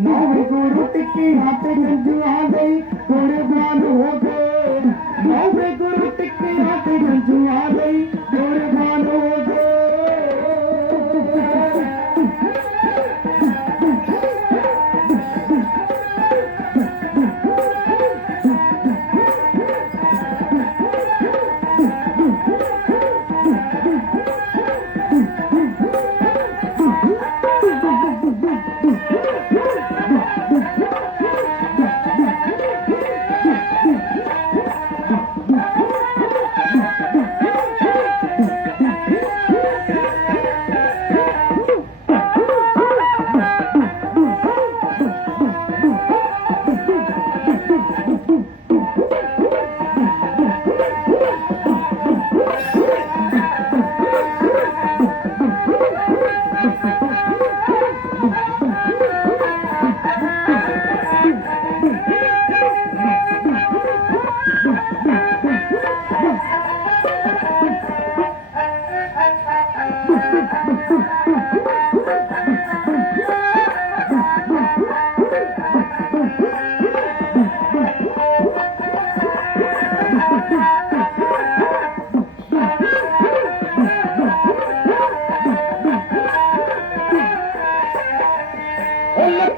ਨੌਵੇਂ ਗੁਰੂ ਟਿੱਕੀ ਹੱਥ ਗੰਜੂ ਆ ਗਈ ਕੁਰਬਾਨ ਹੋ Thank you.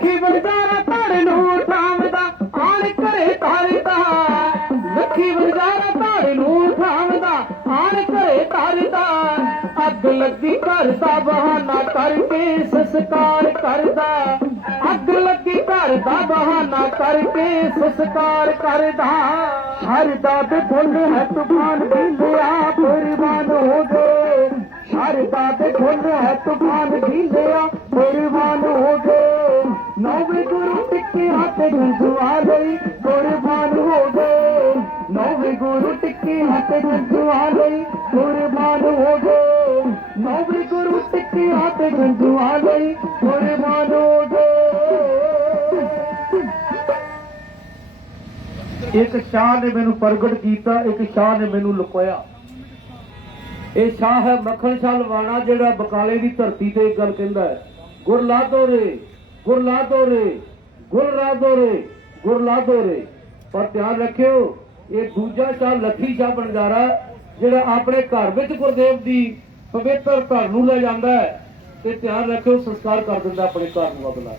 ਲੱਖੀ ਵਰਦਾਰਾ ਧੜ ਨੂੰ ਥਾਮਦਾ। ਆਣ ਘਰੇ ਧਰਦਾ ਲੱਖੀ ਵਰਦਾਰਾ ਧੜ ਨੂੰ ਥਾਮਦਾ। ਆਣ ਘਰੇ ਧਰਦਾ ਅੱਗ ਲੱਗੀ ਘਰ ਦਾ ਬਹਾਨਾ ਕਰਕੇ ਸੰਸਕਾਰ ਕਰਦਾ। ਅੱਗ ਲੱਗੀ ਘਰ ਦਾ ਬਹਾਨਾ ਕਰਕੇ ਸੰਸਕਾਰ ਕਰਦਾ। ਸ਼ਰਦਾ ਤੇ ਫੁੱਲ ਹੈ ਤੂਫਾਨ ਦੀ ਲਿਆ ਹੋ ਗਏ। ਸ਼ਰਦਾ ਤੇ ਫੁੱਲ ਹੈ ਤੂਫਾਨ ਦੀ ਗੁਰੂ ਟਿੱਕੇ ਹੱਥ ਲਈ ਕੁਰਬਾਨ ਹੋ ਗਏ। ਨੌਵੇਂ ਗੁਰੂ ਟਿੱਕੇ ਹੱਥ ਗੰਜਵਾ ਲਈ ਕੁਰਬਾਨ ਹੋ ਗਏ। ਨੌਵੇਂ ਗੁਰੂ ਟਿੱਕੇ ਹੱਥ ਗੰਜਵਾ ਲਈ ਕੁਰਬਾਨ ਹੋ ਗਏ। ਇੱਕ ਸ਼ਾਹ ਨੇ ਮੈਨੂੰ ਪ੍ਰਗਟ ਕੀਤਾ, ਇੱਕ ਸ਼ਾਹ ਨੇ ਮੈਨੂੰ ਲੁਕੋਇਆ। ਇਹ ਸ਼ਾਹ ਹੈ ਮੱਖਣ ਸ਼ਾਹ ਲਵਾਣਾ, ਜਿਹੜਾ ਬਕਾਲੇ ਦੀ ਧਰਤੀ ਤੇ ਇੱਕ ਗੱਲ ਕਹਿੰਦਾ ਹੈ। ਗੁਰ ਲਾ ਦੋ ਰੇ ਗੁਰ ਲਾ ਰੇ ਗੁਰ ਲਾ ਦੋ ਰੇ ਪਰ ਧਿਆਨ ਰੱਖਿਓ, ਇਹ ਦੂਜਾ ਸ਼ਾਹ ਲੱਖੀ ਸ਼ਾਹ ਬਣਜਾਰਾ ਜਿਹੜਾ ਆਪਣੇ ਘਰ ਵਿੱਚ ਗੁਰਦੇਵ ਦੀ ਪਵਿੱਤਰ ਧਰ ਨੂੰ ਲੈ ਜਾਂਦਾ ਹੈ, ਤੇ ਧਿਆਨ ਰੱਖਿਓ ਸੰਸਕਾਰ ਕਰ ਦਿੰਦਾ ਆਪਣੇ ਘਰ ਨੂੰ ਅਗਲਾ।